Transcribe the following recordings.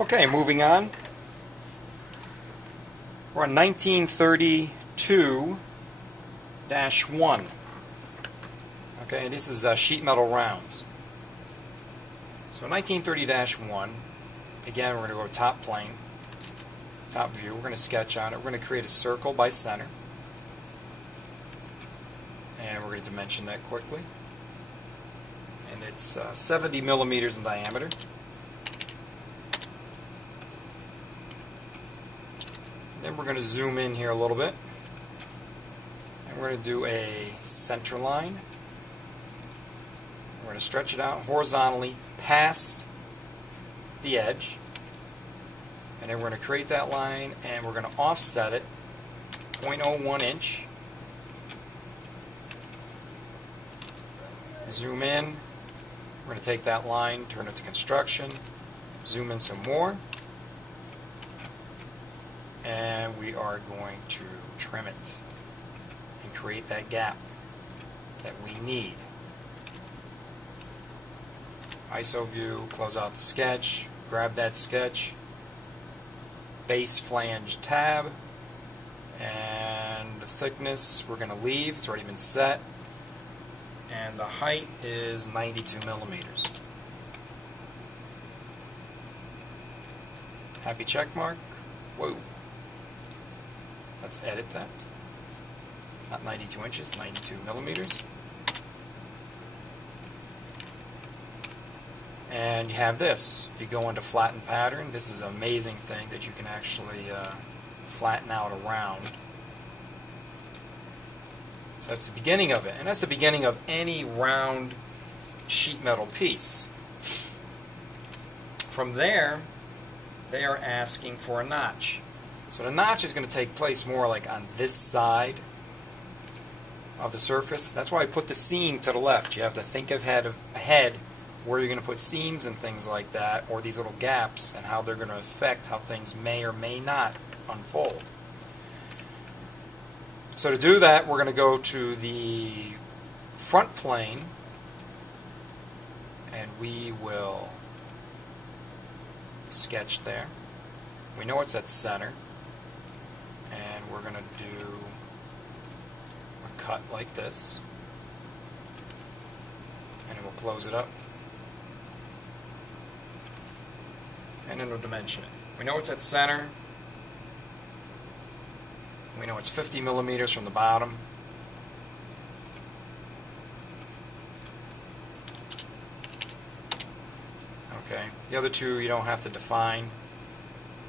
Okay, moving on. We're on 1932-1. Okay, this is sheet metal rounds. So 1930-1, again, we're going to go top plane, top view. We're going to sketch on it. We're going to create a circle by center. And we're going to dimension that quickly. And it's 70 millimeters in diameter. Then we're going to zoom in here a little bit. And we're going to do a center line. We're going to stretch it out horizontally past the edge. And then we're going to create that line and we're going to offset it 0.01 inch. Zoom in. We're going to take that line, turn it to construction, zoom in some more. And we are going to trim it and create that gap that we need. ISO view, close out the sketch, grab that sketch, base flange tab, and the thickness we're going to leave, it's already been set, and the height is 92 millimeters. Happy check mark. Whoa. Let's edit that. Not 92 inches, 92 millimeters. And you have this. If you go into flatten pattern, this is an amazing thing that you can actually flatten out a round. So that's the beginning of it. And that's the beginning of any round sheet metal piece. From there, they are asking for a notch. So the notch is going to take place more like on this side of the surface. That's why I put the seam to the left. You have to think ahead where you're going to put seams and things like that, or these little gaps, and how they're going to affect how things may or may not unfold. So to do that, we're going to go to the front plane, and we will sketch there. We know it's at center, and we're going to do a cut like this, and then we'll close it up, and then we'll dimension it. We know it's at center. We know it's 50 millimeters from the bottom. Okay, the other two you don't have to define,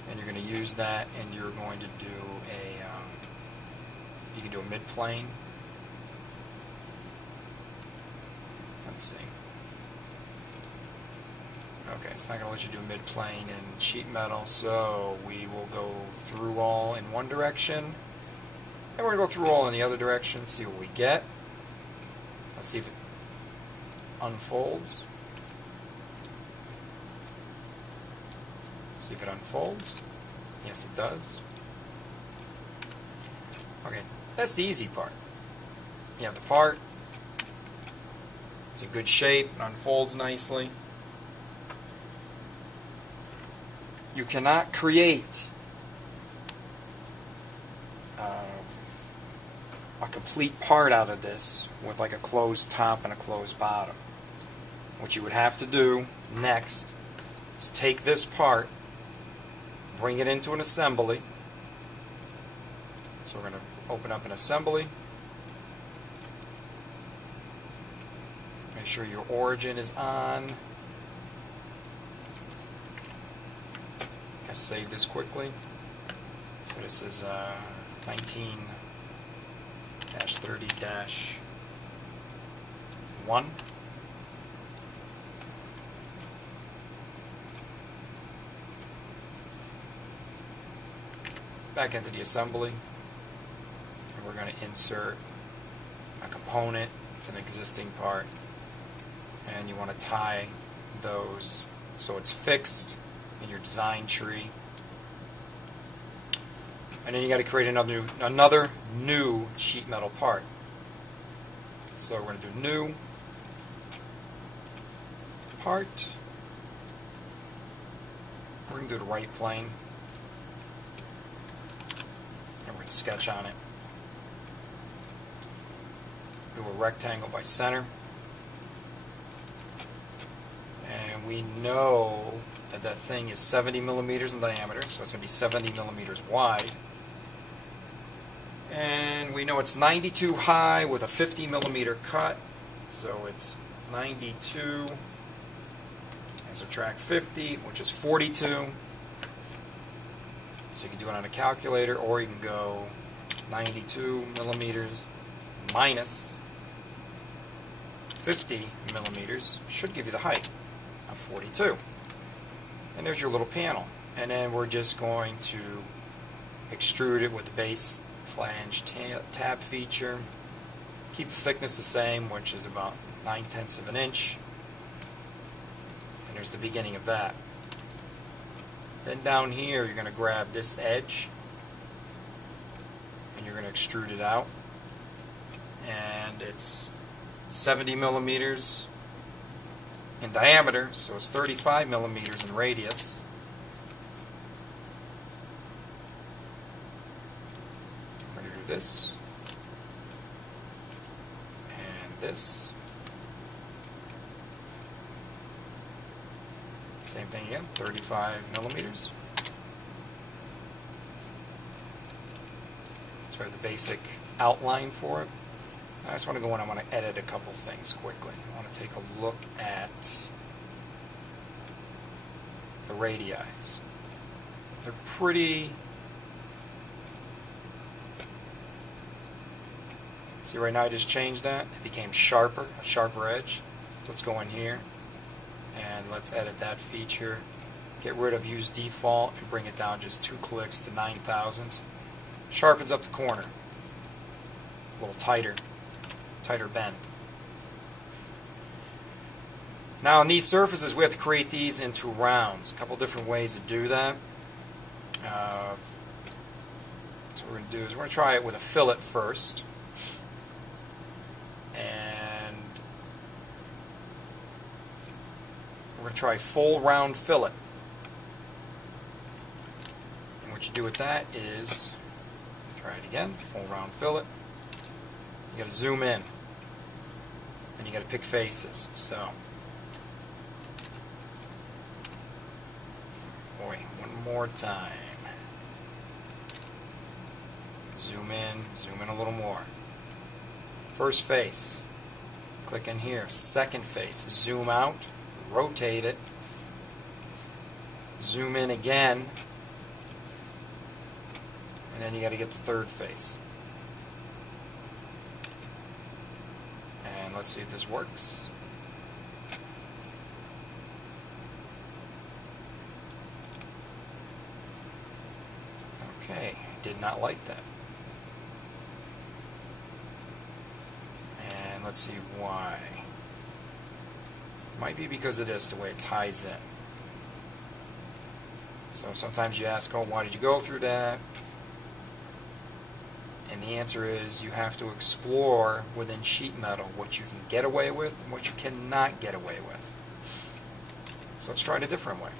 and you're going to use that, and you're going to do a, you can do a mid-plane. Let's see. Okay, it's not going to let you do mid-plane in sheet metal, so we will go through all in one direction, and we're going to go through all in the other direction, see what we get. Let's see if it unfolds. See if it unfolds. Yes, it does. Okay, that's the easy part. You have the part. It's in good shape. It unfolds nicely. You cannot create a complete part out of this with like a closed top and a closed bottom. What you would have to do next is take this part, bring it into an assembly. So we're going to open up an assembly. Make sure your origin is on. Got to save this quickly. So this is 19-30-1. Back into the assembly, and we're going to insert a component. It's an existing part, and you want to tie those so it's fixed in your design tree. And then you got to create another new sheet metal part. So we're going to do new part, We're going to do the right plane. And we're going to sketch on it. Do a rectangle by center. And we know that that thing is 70 millimeters in diameter, so it's going to be 70 millimeters wide. And we know it's 92 high with a 50 millimeter cut, so it's 92 and subtract 50, which is 42. So you can do it on a calculator, or you can go 92 millimeters minus 50 millimeters, should give you the height of 42. And there's your little panel. And then we're just going to extrude it with the base flange tab feature. Keep the thickness the same, which is about 9/10 of an inch. And there's the beginning of that. Then down here you're going to grab this edge and you're going to extrude it out. And it's 70 millimeters in diameter, so it's 35 millimeters in radius. We're going to do this and this. Same thing again, 35 millimeters. So we have the basic outline for it. I just want to go in, I want to edit a couple things quickly. I want to take a look at the radii. They're pretty... See, right now I just changed that. It became sharper, a sharper edge. Let's go in here and let's edit that feature. Get rid of use default and bring it down just 2 clicks to 9 thousandths. Sharpens up the corner. A little tighter bend. Now on these surfaces we have to create these into rounds. A couple different ways to do that. So what we're going to do is we're going to try it with a fillet first. And we're going to try full round fillet. And what you do with that is, try it again, full round fillet. You got to zoom in, and you got to pick faces. So, boy, one more time. Zoom in a little more. First face, click in here. Second face, zoom out, rotate it, zoom in again, and then you got to get the third face. Let's see if this works. Okay, did not like that. And let's see why. Might be because of this, the way it ties in. So sometimes you ask, oh, why did you go through that? And the answer is you have to explore within sheet metal what you can get away with and what you cannot get away with. So let's try it a different way.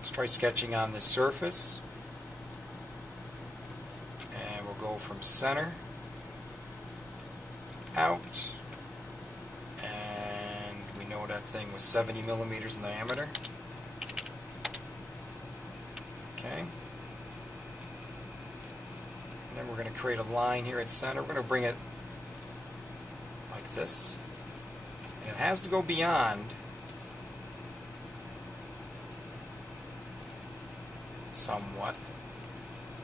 Let's try sketching on this surface. And we'll go from center out. And we know that thing was 70 millimeters in diameter. Okay. And then we're going to create a line here at center. We're going to bring it like this. And it has to go beyond somewhat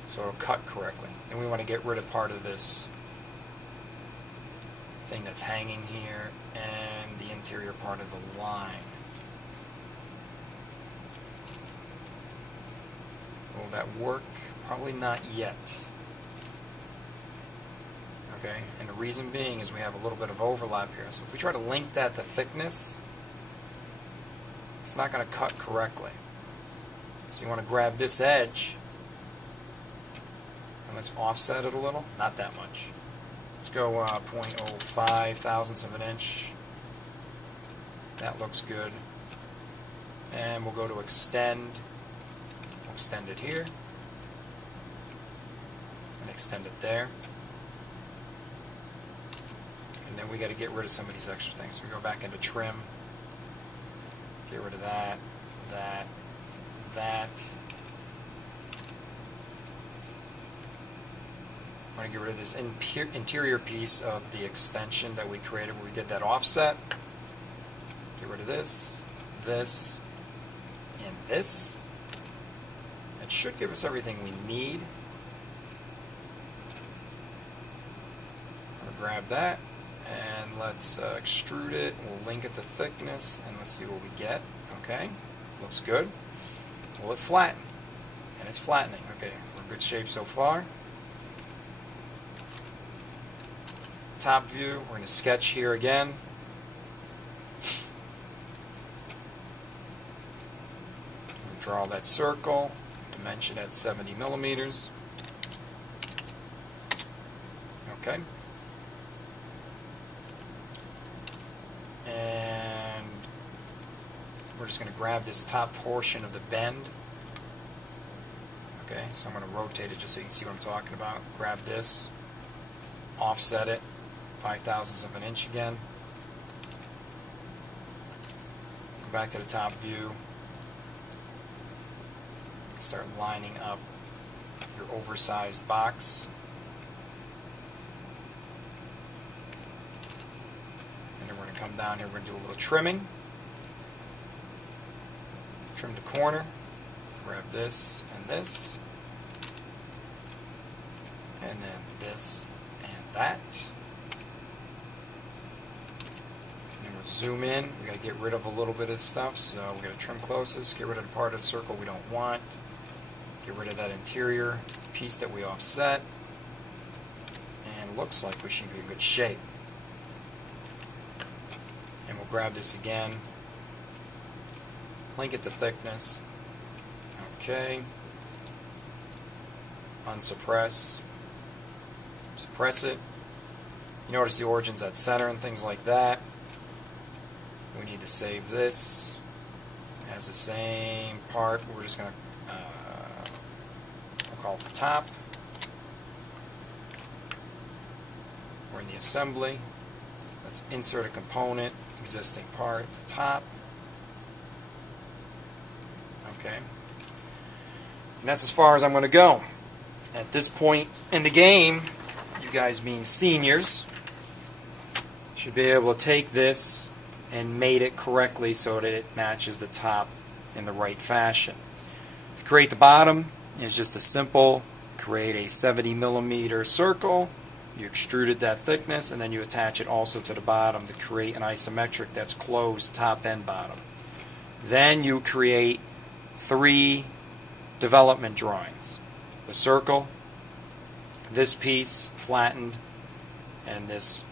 so it'll cut correctly. And we want to get rid of part of this thing that's hanging here and the interior part of the line. Will that work? Probably not yet. Okay, and the reason being is we have a little bit of overlap here. So if we try to link that to thickness, it's not going to cut correctly. So you want to grab this edge and let's offset it a little, not that much. Let's go 0.05 thousandths of an inch. That looks good. And we'll go to extend. We'll extend it here. And extend it there. And then we got to get rid of some of these extra things. We go back into trim. Get rid of that, that. I'm going to get rid of this interior piece of the extension that we created where we did that offset. Get rid of this, this, and this. It should give us everything we need. I'm going to grab that and let's extrude it. We'll link it to thickness and let's see what we get. Okay, looks good. Will it flatten? And it's flattening. Okay, we're in good shape so far. Top view, we're going to sketch here again. We'll draw that circle, dimension at 70 millimeters. Okay. And we're just going to grab this top portion of the bend. Okay, so I'm going to rotate it just so you can see what I'm talking about. Grab this, offset it, 5 thousandths of an inch again. Go back to the top view. Start lining up your oversized box. And then we're going to come down here, we're going to do a little trimming. Trim the corner. Grab this and this. And then this and that. Zoom in. We got to get rid of a little bit of stuff, so we're going to trim closest, get rid of the part of the circle we don't want, get rid of that interior piece that we offset, and it looks like we should be in good shape. And we'll grab this again, link it to thickness, okay, unsuppress, suppress it. You notice the origin's at center and things like that. We need to save this as the same part. We're just going to we'll call it the top. We're in the assembly. Let's insert a component, existing part, the top. Okay. And that's as far as I'm going to go. At this point in the game, you guys being seniors should be able to take this and mate it correctly so that it matches the top in the right fashion. To create the bottom is just a simple, create a 70 millimeter circle, you extrude it that thickness, and then you attach it also to the bottom to create an isometric that's closed top and bottom. Then you create 3 development drawings. The circle, this piece flattened, and this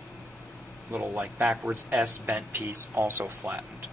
little like backwards S bent piece also flattened.